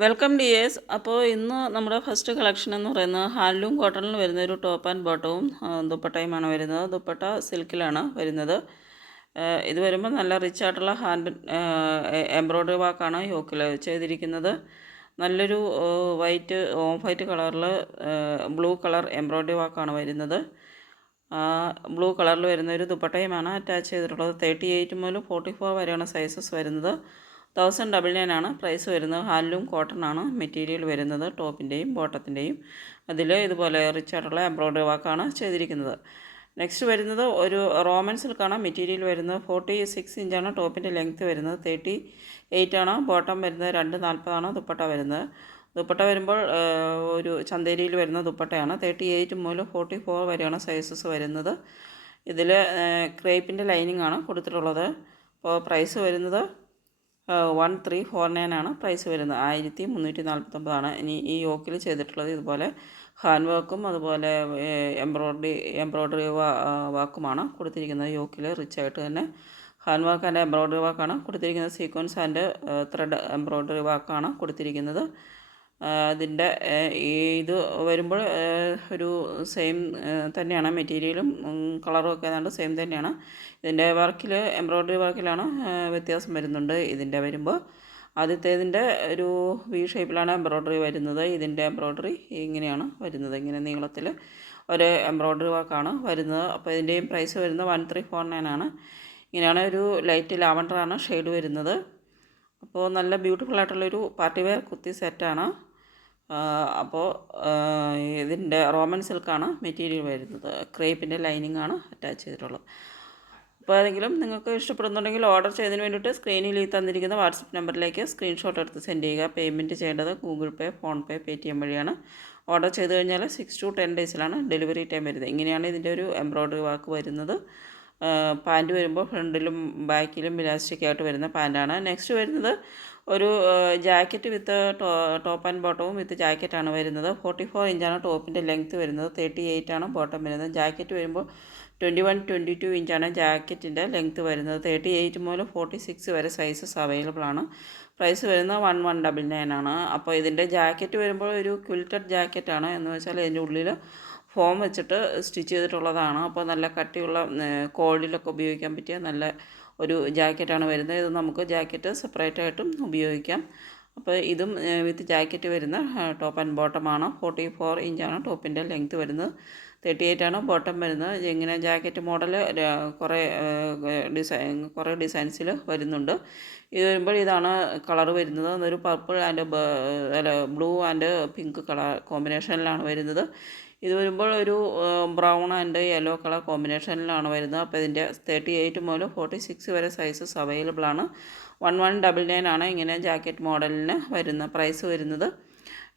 Welcome dears. അപ്പോൾ ഇന്ന് നമ്മുടെ ഫസ്റ്റ് കളക്ഷൻ എന്ന് പറയുന്നത് ഹാൻഡ്ലൂം കോട്ടണിൽ വരുന്ന ഒരു ടോപ്പ് ആൻഡ് ബോട്ടവും ദുപ്പട്ടയുമാണ് വരുന്നത്. ദുപ്പട്ട സിൽക്കിലാണ് വരുന്നത്. ഇത് വരുമ്പോൾ നല്ല റിച്ച് ആയിട്ടുള്ള ഹാൻഡ് എംബ്രോയ്ഡറി വർക്കാണ് യോക്കിൽ ചെയ്തിരിക്കുന്നത്. നല്ലൊരു ഓഫ് വൈറ്റ് കളറിൽ ബ്ലൂ കളർ എംബ്രോയ്ഡറി വർക്കാണ് വരുന്നത്. ബ്ലൂ കളറിൽ വരുന്ന ഒരു ദുപ്പട്ടയുമാണ് അറ്റാച്ച് ചെയ്തിട്ടുള്ളത്. 38 മുതൽ 44 വരെയാണ് സൈസസ് വരുന്നത്. 1099 ആണ് പ്രൈസ് വരുന്നത്. ഹാൻഡ്ലൂം കോട്ടൺ ആണ് മെറ്റീരിയൽ വരുന്നത്. ടോപ്പിൻ്റെയും ബോട്ടത്തിൻ്റെയും അതിൽ ഇതുപോലെ റിച്ച് ആയിട്ടുള്ള എംബ്രോയ്ഡറി വർക്കാണ് ചെയ്തിരിക്കുന്നത്. നെക്സ്റ്റ് വരുന്നത് ഒരു റോമൻ സിൽക്കാണ് മെറ്റീരിയൽ വരുന്നത്. 46 ഇഞ്ചാണ് ടോപ്പിൻ്റെ ലെങ്ത്ത് വരുന്നത്. 38 ആണ് ബോട്ടം വരുന്നത്. 240 ദുപ്പട്ട വരുന്നത്. ദുപ്പട്ട വരുമ്പോൾ ഒരു ചന്തേരിയിൽ വരുന്ന ദുപ്പട്ടയാണ്. 38 മുതൽ 44 വരെയാണ് സൈസസ് വരുന്നത്. ഇതിൽ ക്രേപ്പിൻ്റെ ലൈനിങ് ആണ് കൊടുത്തിട്ടുള്ളത്. അപ്പോൾ പ്രൈസ് വരുന്നത് 1349 ആണ് പ്രൈസ് വരുന്നത്. 1349 ആണ്. ഇനി ഈ യോക്കിൽ ചെയ്തിട്ടുള്ളത് ഇതുപോലെ ഹാൻഡ് വർക്കും അതുപോലെ എംബ്രോയ്ഡറി വർക്കുമാണ് കൊടുത്തിരിക്കുന്നത്. യോക്കിൽ റിച്ച് ആയിട്ട് തന്നെ ഹാൻഡ് വർക്ക് ആൻഡ് എംബ്രോയ്ഡറി വർക്കാണ് കൊടുത്തിരിക്കുന്നത്. സീക്വൻസ് ആൻഡ് ത്രെഡ് എംബ്രോയ്ഡറി വർക്കാണ് കൊടുത്തിരിക്കുന്നത്. ഇതിൻ്റെ ഇത് വരുമ്പോൾ ഒരു സെയിം തന്നെയാണ്. മെറ്റീരിയലും കളറും ഒക്കെ ഏതാണ്ട് സെയിം തന്നെയാണ്. ഇതിൻ്റെ വർക്കിൽ എംബ്രോയ്ഡറി വർക്കിലാണ് വ്യത്യാസം വരുന്നുണ്ട്. ഇതിൻ്റെ വരുമ്പോൾ ആദ്യത്തേതിൻ്റെ ഒരു വി ഷേപ്പിലാണ് എംബ്രോയ്ഡറി വരുന്നത്. ഇതിൻ്റെ എംബ്രോയ്ഡറി ഇങ്ങനെയാണ് വരുന്നത്. ഇങ്ങനെ നീളത്തിൽ ഒരു എംബ്രോയ്ഡറി വർക്കാണ് വരുന്നത്. അപ്പോൾ ഇതിൻ്റെയും പ്രൈസ് വരുന്നത് 1349 ആണ്. ഇങ്ങനെയാണ് ഒരു ലൈറ്റ് ലാവണ്ടറാണ് ഷെയ്ഡ് വരുന്നത്. അപ്പോൾ നല്ല ബ്യൂട്ടിഫുൾ ആയിട്ടുള്ളൊരു പാർട്ടി വെയർ കുർത്തി സെറ്റാണ്. അപ്പോൾ ഇതിൻ്റെ റോമൻ സിൽക്കാണ് മെറ്റീരിയൽ വരുന്നത്. ക്രേപ്പിൻ്റെ ലൈനിങ് ആണ് അറ്റാച്ച് ചെയ്തിട്ടുള്ളത്. അപ്പോൾ ഏതെങ്കിലും നിങ്ങൾക്ക് ഇഷ്ടപ്പെടുന്നുണ്ടെങ്കിൽ ഓർഡർ ചെയ്തതിന് വേണ്ടിയിട്ട് സ്ക്രീനിൽ ഈ തന്നിരിക്കുന്ന വാട്സപ്പ് നമ്പറിലേക്ക് സ്ക്രീൻഷോട്ട് എടുത്ത് സെൻഡ് ചെയ്യുക. പേയ്മെൻറ്റ് ചെയ്യേണ്ടത് ഗൂഗിൾ പേ, ഫോൺപേ, പേടിഎം വഴിയാണ്. ഓർഡർ ചെയ്ത് കഴിഞ്ഞാൽ 6 to 10 ഡേയ്സിലാണ് ഡെലിവറി ടൈം വരുന്നത്. ഇങ്ങനെയാണ് ഇതിൻ്റെ ഒരു എംബ്രോയ്ഡറി വർക്ക് വരുന്നത്. പാൻറ്റ് വരുമ്പോൾ ഫ്രണ്ടിലും ബാക്കിലും ഇലാസ്റ്റിക്കായിട്ട് വരുന്ന പാൻറ്റാണ്. നെക്സ്റ്റ് വരുന്നത് ഒരു ജാക്കറ്റ് വിത്ത് ടോപ്പ് ആൻഡ് ബോട്ടവും വിത്ത് ജാക്കറ്റാണ് വരുന്നത്. 44 ഇഞ്ചാണ് ടോപ്പിൻ്റെ ലെങ്ത്ത് വരുന്നത്. 38 ആണ് ബോട്ടം വരുന്നത്. ജാക്കറ്റ് വരുമ്പോൾ 21-22 ഇഞ്ചാണ് ജാക്കറ്റിൻ്റെ ലെങ്ത്ത് വരുന്നത്. 38 മുതൽ 46 വരെ സൈസസ് അവൈലബിൾ ആണ്. പ്രൈസ് വരുന്നത് 1199 ആണ്. അപ്പോൾ ഇതിൻ്റെ ജാക്കറ്റ് വരുമ്പോൾ ഒരു ക്വിൽറ്റഡ് ജാക്കറ്റാണ്. എന്ന് വെച്ചാൽ ഇതിൻ്റെ ഉള്ളിൽ ഫോം വെച്ചിട്ട് സ്റ്റിച്ച് ചെയ്തിട്ടുള്ളതാണ്. അപ്പോൾ നല്ല കട്ടിയുള്ള കോൾഡിലൊക്കെ ഉപയോഗിക്കാൻ പറ്റിയ നല്ല ഒരു ജാക്കറ്റാണ് വരുന്നത്. ഇത് നമുക്ക് ജാക്കറ്റ് സെപ്പറേറ്റ് ആയിട്ടും ഉപയോഗിക്കാം. അപ്പോൾ ഇതും വിത്ത് ജാക്കറ്റ് വരുന്ന ടോപ്പ് ആൻഡ് ബോട്ടമാണ്. 44 ഇഞ്ചാണ് ടോപ്പിൻ്റെ ലെങ്ത്ത് വരുന്നത്. 38 ആണ് ബോട്ടം വരുന്നത്. ഇങ്ങനെ ജാക്കറ്റ് മോഡൽ കുറേ ഡിസൈൻസിൽ വരുന്നുണ്ട്. ഇത് വരുമ്പോൾ ഇതാണ് കളർ വരുന്നത്. അതൊരു purple and blue and pink colour കോമ്പിനേഷനിലാണ് വരുന്നത്. ഇത് വരുമ്പോൾ ഒരു ബ്രൗൺ ആൻഡ് യെല്ലോ കളർ കോമ്പിനേഷനിലാണ് വരുന്നത്. അപ്പോൾ ഇതിൻ്റെ 38 മുതൽ 46 വരെ സൈസസ് അവൈലബിൾ ആണ്. 1199 ആണ് ഇങ്ങനെ ജാക്കറ്റ് മോഡലിന് വരുന്ന പ്രൈസ് വരുന്നത്.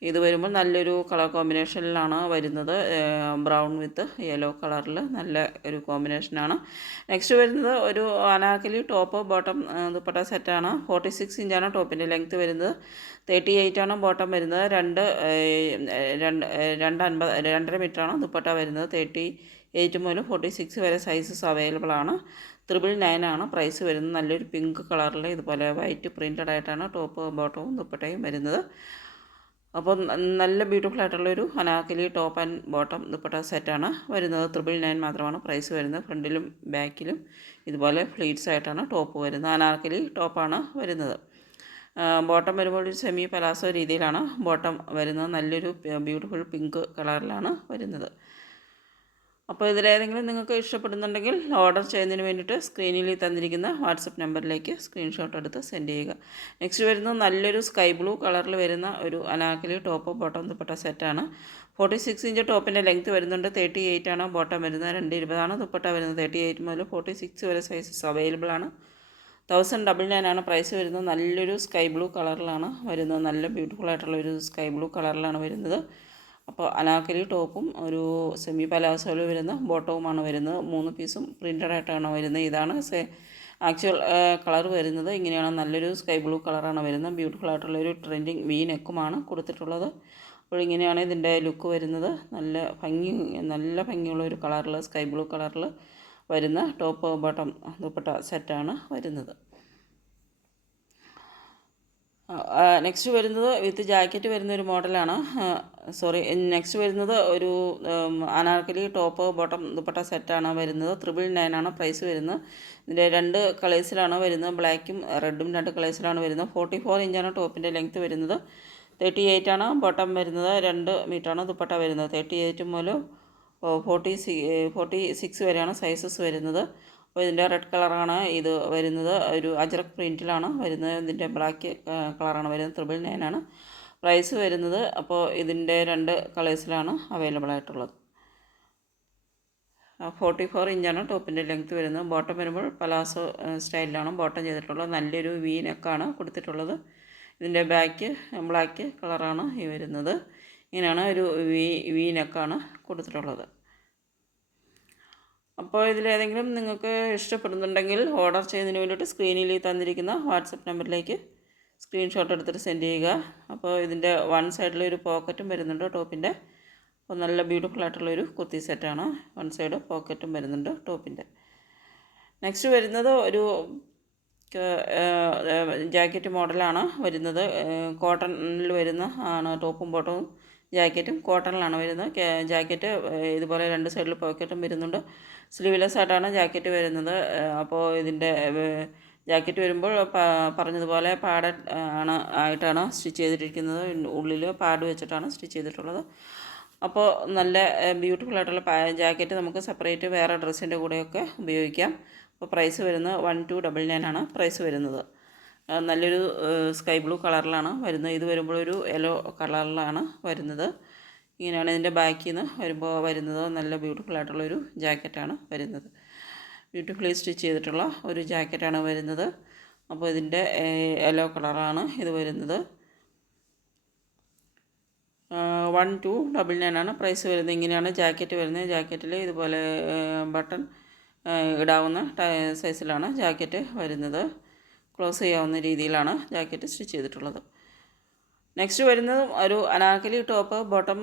ഇത് വരുമ്പോൾ നല്ലൊരു കളർ കോമ്പിനേഷനിലാണ് വരുന്നത്. ബ്രൗൺ വിത്ത് യെല്ലോ കളറിൽ നല്ല ഒരു കോമ്പിനേഷനാണ്. നെക്സ്റ്റ് വരുന്നത് ഒരു അനാർക്കലി ടോപ്പ് ബോട്ടം ദുപ്പട്ട സെറ്റാണ്. 46 ഇഞ്ചാണ് ടോപ്പിൻ്റെ ലെങ്ത്ത് വരുന്നത്. 38 ആണ് ബോട്ടം വരുന്നത്. 2.5 മീറ്ററാണ് ദുപ്പട്ട വരുന്നത്. 38 മുതൽ 46 വരെ സൈസസ് അവൈലബിൾ ആണ്. 999 ആണ് പ്രൈസ് വരുന്നത്. നല്ലൊരു പിങ്ക് കളറിൽ ഇതുപോലെ വൈറ്റ് പ്രിൻറ്റഡ് ആയിട്ടാണ് ടോപ്പ് ബോട്ടവും ദുപ്പട്ടയും വരുന്നത്. അപ്പോൾ നല്ല ബ്യൂട്ടിഫുൾ ആയിട്ടുള്ളൊരു Anarkali top and bottom dupatta സെറ്റാണ് വരുന്നത്. 999 മാത്രമാണ് പ്രൈസ് വരുന്നത്. ഫ്രണ്ടിലും ബാക്കിലും ഇതുപോലെ ഫ്ലീറ്റ്സ് ആയിട്ടാണ് ടോപ്പ് വരുന്നത്. അനാർക്കലി ടോപ്പാണ് വരുന്നത്. ബോട്ടം വരുമ്പോൾ ഒരു സെമി പലാസോ രീതിയിലാണ് ബോട്ടം വരുന്നത്. നല്ലൊരു ബ്യൂട്ടിഫുൾ പിങ്ക് കളറിലാണ് വരുന്നത്. അപ്പോൾ ഇതിലേതെങ്കിലും നിങ്ങൾക്ക് ഇഷ്ടപ്പെടുന്നുണ്ടെങ്കിൽ ഓർഡർ ചെയ്യുന്നതിന് വേണ്ടിയിട്ട് സ്ക്രീനിൽ തന്നിരിക്കുന്ന വാട്സപ്പ് നമ്പറിലേക്ക് സ്ക്രീൻഷോട്ട് എടുത്ത് സെൻഡ് ചെയ്യുക. നെക്സ്റ്റ് വരുന്നത് നല്ലൊരു സ്കൈ ബ്ലൂ കളറിൽ വരുന്ന ഒരു അനാർക്കലി ടോപ്പ് ബോട്ടം ദുപ്പട്ട സെറ്റാണ്. 46 ഇഞ്ച് ടോപ്പിൻ്റെ ലെങ്ത്ത് വരുന്നുണ്ട്. 38 ആണ് ബോട്ടം വരുന്നത്. 220 ആണ് ദുപ്പട്ട വരുന്നത്. 38 മുതൽ 46 വരെ സൈസസ് അവൈലബിൾ ആണ്. 1099 ആണ് പ്രൈസ് വരുന്നത്. നല്ലൊരു സ്കൈ ബ്ലൂ കളറിലാണ് വരുന്നത്. നല്ല ബ്യൂട്ടിഫുൾ ആയിട്ടുള്ളൊരു സ്കൈ ബ്ലൂ കളറിലാണ് വരുന്നത്. അപ്പോൾ അനാർക്കലി ടോപ്പും ഒരു സെമി പലാസോയിൽ വരുന്ന ബോട്ടവുമാണ് വരുന്നത്. 3 പീസും പ്രിൻറ്റഡ് ആയിട്ടാണ് വരുന്നത്. ഇതാണ് ആക്ച്വൽ കളർ വരുന്നത്. ഇങ്ങനെയാണ് നല്ലൊരു സ്കൈ ബ്ലൂ കളറാണ് വരുന്നത്. ബ്യൂട്ടിഫുൾ ആയിട്ടുള്ളൊരു ട്രെൻഡിങ് വി നെക്കുമാണ് കൊടുത്തിട്ടുള്ളത്. അപ്പോൾ ഇങ്ങനെയാണ് ഇതിൻ്റെ ലുക്ക് വരുന്നത്. നല്ല ഭംഗിയുള്ള ഒരു കളറിൽ സ്കൈ ബ്ലൂ കളറിൽ വരുന്ന ടോപ്പ് ബോട്ടം ദുപ്പട്ട സെറ്റാണ് വരുന്നത്. നെക്സ്റ്റ് വരുന്നത് വിത്ത് ജാക്കറ്റ് വരുന്ന ഒരു മോഡലാണ്. നെക്സ്റ്റ് വരുന്നത് ഒരു അനാർക്കലി ടോപ്പ് ബോട്ടം ദുപ്പട്ട സെറ്റാണ് വരുന്നത്. 999 ആണ് പ്രൈസ് വരുന്നത്. ഇതിൻ്റെ രണ്ട് കളേഴ്സിലാണ് വരുന്നത്, ബ്ലാക്കും റെഡും രണ്ട് കളേഴ്സിലാണ് വരുന്നത്. 44 ഇഞ്ചാണ് ടോപ്പിൻ്റെ ലെങ്ത്ത് വരുന്നത്. 38 ആണ് ബോട്ടം വരുന്നത്. 2 മീറ്ററാണ് ദുപ്പട്ട വരുന്നത്. 38 മുതൽ 46 വരെയാണ് സൈസസ് വരുന്നത്. അപ്പോൾ ഇതിൻ്റെ റെഡ് കളറാണ് ഇത് വരുന്നത്. ഒരു അജ്രക് പ്രിൻറ്റിലാണ് വരുന്നത്. ഇതിൻ്റെ ബ്ലാക്ക് കളറാണ് വരുന്നത്. 999 ആണ് പ്രൈസ് വരുന്നത്. അപ്പോൾ ഇതിൻ്റെ രണ്ട് കളേഴ്സിലാണ് അവൈലബിൾ ആയിട്ടുള്ളത്. 44 ഇഞ്ചാണ് ടോപ്പിൻ്റെ ലെങ്ത്ത് വരുന്നത്. ബോട്ടം വരുമ്പോൾ പലാസോ സ്റ്റൈലിലാണ് ബോട്ടം ചെയ്തിട്ടുള്ളത്. നല്ലൊരു വി നെക്കാണ് കൊടുത്തിട്ടുള്ളത്. ഇതിൻ്റെ ബാക്ക് ബ്ലാക്ക് കളറാണ് ഈ വരുന്നത്. ഇങ്ങനെയാണ് ഒരു വി നെക്കാണ് കൊടുത്തിട്ടുള്ളത്. അപ്പോൾ ഇതിലേതെങ്കിലും നിങ്ങൾക്ക് ഇഷ്ടപ്പെടുന്നുണ്ടെങ്കിൽ ഓർഡർ ചെയ്യുന്നതിന് വേണ്ടിയിട്ട് സ്ക്രീനിൽ തന്നിരിക്കുന്ന വാട്സപ്പ് നമ്പറിലേക്ക് സ്ക്രീൻഷോട്ട് എടുത്തിട്ട് സെൻഡ് ചെയ്യുക. അപ്പോൾ ഇതിൻ്റെ വൺ സൈഡിലൊരു പോക്കറ്റും വരുന്നുണ്ട് ടോപ്പിൻ്റെ. അപ്പോൾ നല്ല ബ്യൂട്ടിഫുൾ ആയിട്ടുള്ളൊരു കുർത്തി സെറ്റാണ്. വൺ സൈഡ് പോക്കറ്റും വരുന്നുണ്ട് ടോപ്പിൻ്റെ. നെക്സ്റ്റ് വരുന്നത് ഒരു ജാക്കറ്റ് മോഡലാണ് വരുന്നത്. കോട്ടണിൽ വരുന്ന ആണ് ടോപ്പും ബോട്ടവും. ജാക്കറ്റും കോട്ടണിലാണ് വരുന്നത്. ജാക്കറ്റ് ഇതുപോലെ രണ്ട് സൈഡിൽ പോക്കറ്റും വരുന്നുണ്ട്. സ്ലീവ്ലെസ് ആയിട്ടാണ് ജാക്കറ്റ് വരുന്നത്. അപ്പോൾ ഇതിൻ്റെ ജാക്കറ്റ് വരുമ്പോൾ പറഞ്ഞതുപോലെ പാഡഡ് ആയിട്ടാണ് സ്റ്റിച്ച് ചെയ്തിരിക്കുന്നത്. ഉള്ളിൽ പാഡ് വെച്ചിട്ടാണ് സ്റ്റിച്ച് ചെയ്തിട്ടുള്ളത്. അപ്പോൾ നല്ല ബ്യൂട്ടിഫുൾ ആയിട്ടുള്ള ജാക്കറ്റ് നമുക്ക് സെപ്പറേറ്റ് വേറെ ഡ്രസ്സിൻ്റെ കൂടെയൊക്കെ ഉപയോഗിക്കാം. അപ്പോൾ പ്രൈസ് വരുന്നത് 1299 ആണ് പ്രൈസ് വരുന്നത്. നല്ലൊരു സ്കൈ ബ്ലൂ കളറിലാണ് വരുന്നത്. ഇത് വരുമ്പോൾ ഒരു യെല്ലോ കളറിലാണ് വരുന്നത്. ഇങ്ങനെയാണ് ഇതിൻ്റെ ബാക്കിൽ നിന്ന് വരുന്നത്. നല്ല ബ്യൂട്ടിഫുൾ ആയിട്ടുള്ളൊരു ജാക്കറ്റാണ് വരുന്നത്. ബ്യൂട്ടിഫുള്ളി സ്റ്റിച്ച് ചെയ്തിട്ടുള്ള ഒരു ജാക്കറ്റാണ് വരുന്നത്. അപ്പോൾ ഇതിൻ്റെ യെല്ലോ കളറാണ് ഇത് വരുന്നത്. 1299 ആണ് പ്രൈസ് വരുന്നത്. ഇങ്ങനെയാണ് ജാക്കറ്റ് വരുന്നത്. ജാക്കറ്റിൽ ഇതുപോലെ ബട്ടൺ ഇടാവുന്ന സൈസിലാണ് ജാക്കറ്റ് വരുന്നത്. ക്ലോസ് ചെയ്യാവുന്ന രീതിയിലാണ് ജാക്കറ്റ് സ്റ്റിച്ച് ചെയ്തിട്ടുള്ളത്. നെക്സ്റ്റ് വരുന്നത് ഒരു അനാർക്കലി ടോപ്പ് ബോട്ടം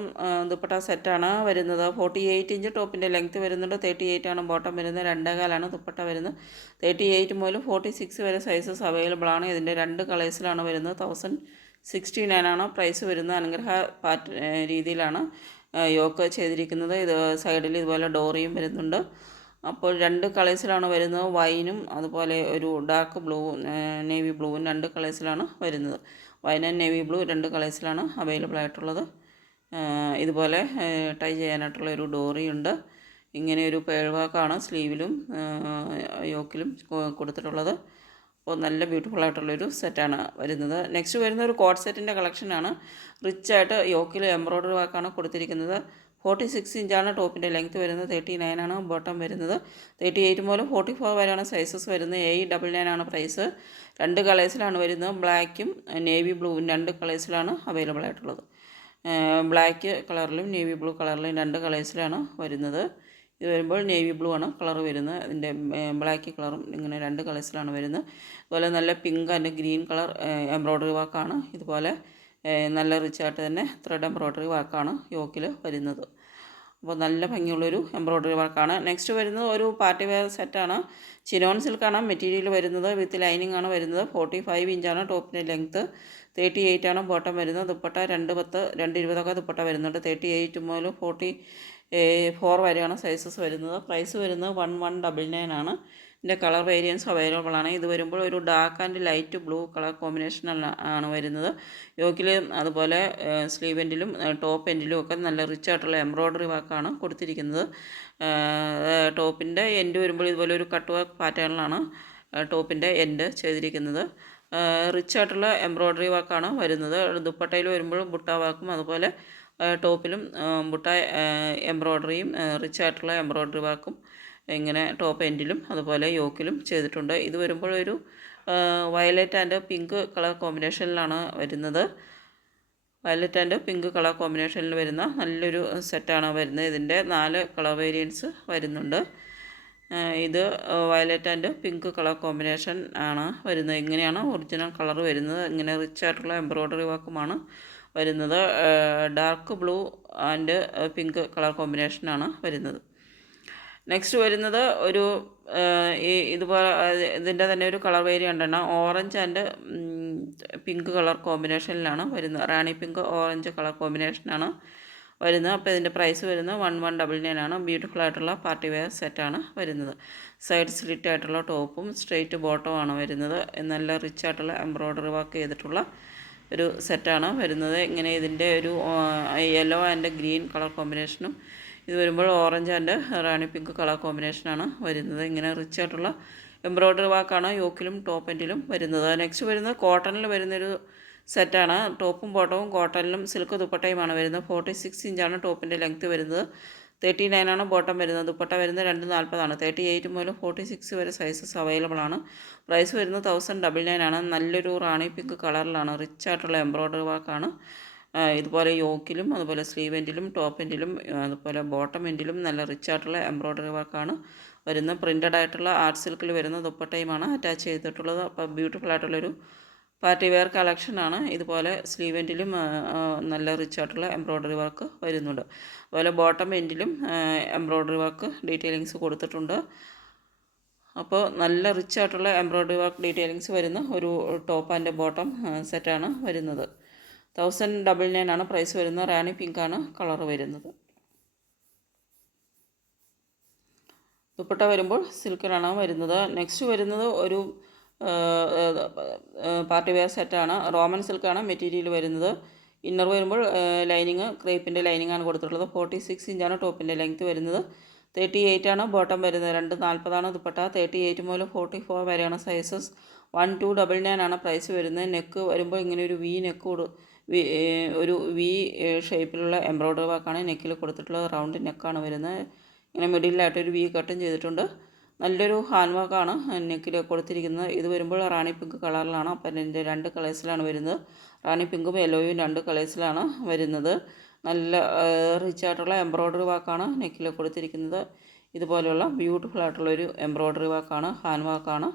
ദുപ്പട്ട സെറ്റാണ് വരുന്നത്. 48 ഇഞ്ച് ടോപ്പിൻ്റെ ലെങ്ത്ത് വരുന്നുണ്ട്. 38 ആണ് ബോട്ടം വരുന്നത്. 2.25 ദുപ്പട്ട വരുന്നത്. 38 മുതൽ 46 വരെ സൈസസ് അവൈലബിൾ ആണ്. ഇതിൻ്റെ രണ്ട് കളേഴ്സിലാണ് വരുന്നത്. 1069 ആണ് പ്രൈസ് വരുന്നത്. അനുഗ്രഹ രീതിയിലാണ് യോക്ക് ചെയ്തിരിക്കുന്നത്. ഇത് സൈഡിൽ ഇതുപോലെ ഡോറിയും വരുന്നുണ്ട്. അപ്പോൾ രണ്ട് കളേഴ്സിലാണ് വരുന്നത്. വൈനും അതുപോലെ ഒരു ഡാർക്ക് ബ്ലൂ നേവി ബ്ലൂവും രണ്ട് കളേഴ്സിലാണ് വരുന്നത്. വൈൻ ആൻഡ് നേവി ബ്ലൂ രണ്ട് കളേഴ്സിലാണ് അവൈലബിൾ ആയിട്ടുള്ളത്. ഇതുപോലെ ടൈ ചെയ്യാനായിട്ടുള്ള ഒരു ഡോറിയുണ്ട്. ഇങ്ങനെ ഒരു പേൾ വർക്കാണ് സ്ലീവിലും യോക്കിലും കൊടുത്തിട്ടുള്ളത്. അപ്പോൾ നല്ല ബ്യൂട്ടിഫുൾ ആയിട്ടുള്ളൊരു സെറ്റാണ് വരുന്നത്. നെക്സ്റ്റ് വരുന്ന ഒരു കോട്ട് സെറ്റിൻ്റെ കളക്ഷനാണ്. റിച്ചായിട്ട് യോക്കിൽ എംബ്രോയ്ഡറി വർക്കാണ് കൊടുത്തിരിക്കുന്നത്. 46 ഇഞ്ചാണ് ടോപ്പിൻ്റെ ലെങ്ത്ത് വരുന്നത്. 39 ആണ് ബോട്ടം വരുന്നത്. 38 മുതൽ 44 വരെയാണ് സൈസസ് വരുന്നത്. 899 ആണ് പ്രൈസ്. രണ്ട് കളേഴ്സിലാണ് വരുന്നത്. ബ്ലാക്കും നേവി ബ്ലൂവും രണ്ട് കളേഴ്സിലാണ് അവൈലബിൾ ആയിട്ടുള്ളത്. ബ്ലാക്ക് കളറിലും നേവി ബ്ലൂ കളറിലും രണ്ട് കളേഴ്സിലാണ് വരുന്നത്. ഇത് വരുമ്പോൾ നേവി ബ്ലൂ ആണ് കളർ വരുന്നത്. അതിൻ്റെ ബ്ലാക്ക് കളറും ഇങ്ങനെ രണ്ട് കളേഴ്സിലാണ് വരുന്നത്. അതുപോലെ നല്ല pink and green colour embroidery വർക്കാണ്. ഇതുപോലെ നല്ല റിച്ചായിട്ട് തന്നെ ത്രെഡ് എംബ്രോയ്ഡറി വർക്കാണ് യോക്കിൽ വരുന്നത്. അപ്പോൾ നല്ല ഭംഗിയുള്ളൊരു എംബ്രോയ്ഡറി വർക്കാണ്. നെക്സ്റ്റ് വരുന്നത് ഒരു പാർട്ടി വെയർ സെറ്റാണ്. ചിനോൺ സിൽക്കാണ് മെറ്റീരിയൽ വരുന്നത്. വിത്ത് ലൈനിങ് ആണ് വരുന്നത്. 45 ഇഞ്ചാണ് ടോപ്പിൻ്റെ ലെങ്ത്ത്. 38 ആണ് ബോട്ടം വരുന്നത്. ദുപ്പട്ട 210 220 ദുപ്പട്ട വരുന്നുണ്ട്. 38 മുതൽ 44 വരെയാണ് സൈസസ് വരുന്നത്. പ്രൈസ് വരുന്നത് 1199 ആണ്. ഇതിൻ്റെ കളർ വേരിയൻസ് അവൈലബിൾ ആണ്. ഇത് വരുമ്പോൾ ഒരു dark and light blue colour combination ആണ് വരുന്നത്. യോക്കിൽ അതുപോലെ സ്ലീവ് എൻഡിലും ടോപ്പ് എൻഡിലും ഒക്കെ നല്ല റിച്ച് ആയിട്ടുള്ള എംബ്രോയ്ഡറി വർക്കാണ് കൊടുത്തിരിക്കുന്നത്. ടോപ്പിൻ്റെ എൻഡ് വരുമ്പോൾ ഇതുപോലെ ഒരു കട്ട് വർക്ക് പാറ്റേണിലാണ് ടോപ്പിൻ്റെ എൻഡ് ചെയ്തിരിക്കുന്നത്. റിച്ച് ആയിട്ടുള്ള എംബ്രോയ്ഡറി വർക്കാണ് വരുന്നത്. ദുപ്പട്ടയിൽ വരുമ്പോഴും ബുട്ട വർക്കും അതുപോലെ ടോപ്പിലും ബുട്ട എംബ്രോയ്ഡറിയും റിച്ച് ആയിട്ടുള്ള എംബ്രോയ്ഡറി വർക്കും ഇങ്ങനെ ടോപ്പ് എൻഡിലും അതുപോലെ യോക്കിലും ചെയ്തിട്ടുണ്ട്. ഇത് വരുമ്പോൾ ഒരു വയലറ്റ് ആൻഡ് പിങ്ക് കളർ കോമ്പിനേഷനിലാണ് വരുന്നത്. വയലറ്റ് ആൻഡ് പിങ്ക് കളർ കോമ്പിനേഷനിൽ വരുന്ന നല്ലൊരു സെറ്റാണ് വരുന്നത്. ഇതിൻ്റെ 4 കളർ വേരിയൻസ് വരുന്നുണ്ട്. ഇത് violet and pink colour combination ആണ് വരുന്നത്. ഇങ്ങനെയാണ് ഒറിജിനൽ കളർ വരുന്നത്. ഇങ്ങനെ റിച്ച് ആയിട്ടുള്ള എംബ്രോയ്ഡറി വർക്കുമാണ് വരുന്നത്. Dark blue and pink colour കോമ്പിനേഷനാണ് വരുന്നത്. നെക്സ്റ്റ് വരുന്നത് ഒരു ഇതുപോലെ ഇതിൻ്റെ തന്നെ ഒരു കളർ വേരിയൻ്റ് ആണ്. ഓറഞ്ച് ആൻഡ് പിങ്ക് കളർ കോമ്പിനേഷനിലാണ് വരുന്നത്. റാണി പിങ്ക് ഓറഞ്ച് കളർ കോമ്പിനേഷനാണ് വരുന്നത്. അപ്പോൾ ഇതിൻ്റെ പ്രൈസ് വരുന്നത് 1199 ആണ്. ബ്യൂട്ടിഫുൾ ആയിട്ടുള്ള പാർട്ടി വെയർ സെറ്റാണ് വരുന്നത്. സൈഡ് സ്ലിറ്റ് ആയിട്ടുള്ള ടോപ്പും സ്ട്രെയിറ്റ് ബോട്ടവും ആണ് വരുന്നത്. നല്ല റിച്ച് ആയിട്ടുള്ള എംബ്രോയ്ഡറി വർക്ക് ചെയ്തിട്ടുള്ള ഒരു സെറ്റാണ് വരുന്നത്. ഇങ്ങനെ ഇതിൻ്റെ ഒരു യെല്ലോ ആൻഡ് ഗ്രീൻ കളർ കോമ്പിനേഷനും ഇത് വരുമ്പോൾ orange and Rani pink colour കോമ്പിനേഷനാണ് വരുന്നത്. ഇങ്ങനെ റിച്ച് ആയിട്ടുള്ള എംബ്രോയ്ഡറി വർക്കാണ് യോക്കിലും ടോപ്പ് എൻഡിലും വരുന്നത്. നെക്സ്റ്റ് വരുന്നത് കോട്ടണിൽ വരുന്നൊരു സെറ്റാണ്. ടോപ്പും ബോട്ടവും കോട്ടണിലും സിൽക്ക് ദുപ്പട്ടയുമാണ് വരുന്നത്. 46 ഇഞ്ചാണ് ടോപ്പിൻ്റെ ലെങ്ത്ത് വരുന്നത്. 39 ആണ് ബോട്ടം വരുന്നത്. ദുപ്പട്ട വരുന്നത് 240 38 മുതൽ 46 വരെ സൈസസ് അവൈലബിൾ ആണ്. പ്രൈസ് വരുന്നത് 1099 ആണ്. നല്ലൊരു റാണി പിങ്ക് കളറിലാണ്. റിച്ച് ആയിട്ടുള്ള എംബ്രോയ്ഡറി വർക്കാണ്. ഇതുപോലെ യോക്കിലും അതുപോലെ സ്ലീവ് എൻഡിലും ടോപ്പ് എൻഡിലും അതുപോലെ ബോട്ടം എൻഡിലും നല്ല റിച്ച് ആയിട്ടുള്ള എംബ്രോയ്ഡറി വർക്കാണ് വരുന്നത്. പ്രിൻ്റഡ് ആയിട്ടുള്ള ആർട്ട് സിൽക്കിൽ വരുന്ന ദുപ്പട്ടയുമാണ് അറ്റാച്ച് ചെയ്തിട്ടുള്ളത്. അപ്പോൾ ബ്യൂട്ടിഫുൾ ആയിട്ടുള്ളൊരു പാർട്ടി വെയർ കളക്ഷനാണ്. ഇതുപോലെ സ്ലീവ് എൻഡിലും നല്ല റിച്ച് ആയിട്ടുള്ള എംബ്രോയ്ഡറി വർക്ക് വരുന്നുണ്ട്. അതുപോലെ ബോട്ടം എൻഡിലും എംബ്രോയ്ഡറി വർക്ക് ഡീറ്റെയിലിങ്സ് കൊടുത്തിട്ടുണ്ട്. അപ്പോൾ നല്ല റിച്ച് ആയിട്ടുള്ള എംബ്രോയ്ഡറി വർക്ക് ഡീറ്റെയിലിങ്സ് വരുന്ന ഒരു ടോപ്പ് ആൻഡ് ബോട്ടം സെറ്റാണ് വരുന്നത്. 1099 ആണ് പ്രൈസ് വരുന്നത്. റാണി പിങ്കാണ് കളർ വരുന്നത്. ദുപ്പട്ട വരുമ്പോൾ സിൽക്കിലാണ് വരുന്നത്. നെക്സ്റ്റ് വരുന്നത് ഒരു പാർട്ടി വെയർ സെറ്റാണ്. റോമൻ സിൽക്കാണ് മെറ്റീരിയൽ വരുന്നത്. ഇന്നർ വരുമ്പോൾ ലൈനിങ് ക്രേപ്പിൻ്റെ ലൈനിങ്ങാണ് കൊടുത്തിട്ടുള്ളത്. 46 ഇഞ്ചാണ് ടോപ്പിൻ്റെ ലെങ്ത്ത് വരുന്നത്. 38 ആണ് ബോട്ടം വരുന്നത്. 240 ആണ് ദുപ്പട്ട. 38 മുതൽ 44 വരെയാണ് സൈസസ്. 1299 ആണ് പ്രൈസ് വരുന്നത്. നെക്ക് വരുമ്പോൾ ഇങ്ങനെ ഒരു ഒരു വി ഷേപ്പിലുള്ള എംബ്രോയ്ഡറി വർക്കാണ് നെക്കിൽ കൊടുത്തിട്ടുള്ളത്. റൗണ്ട് നെക്കാണ് വരുന്നത്. ഇങ്ങനെ മിഡിലായിട്ടൊരു വി കട്ടും ചെയ്തിട്ടുണ്ട്. നല്ലൊരു ഹാൻഡ് വർക്കാണ് നെക്കിൽ കൊടുത്തിരിക്കുന്നത്. ഇത് വരുമ്പോൾ റാണി പിങ്ക് കളറിലാണ്. അപ്പം ഇതിൻ്റെ 2 കളേഴ്സിലാണ് വരുന്നത്. റാണി പിങ്കും യെല്ലോയും 2 കളേഴ്സിലാണ് വരുന്നത്. നല്ല റിച്ച് ആയിട്ടുള്ള എംബ്രോയ്ഡറി വർക്കാണ് നെക്കിൽ കൊടുത്തിരിക്കുന്നത്. ഇതുപോലെയുള്ള ബ്യൂട്ടിഫുൾ ആയിട്ടുള്ളൊരു എംബ്രോയ്ഡറി വർക്കാണ് ഹാൻഡ് വർക്കാണ്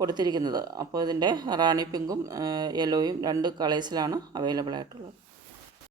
കൊടുത്തിരിക്കുന്നത്. അപ്പോൾ ഇതിൻ്റെ റാണി പിങ്കും യെല്ലോയും 2 കളേഴ്സിലാണ് അവൈലബിൾ ആയിട്ടുള്ളത്.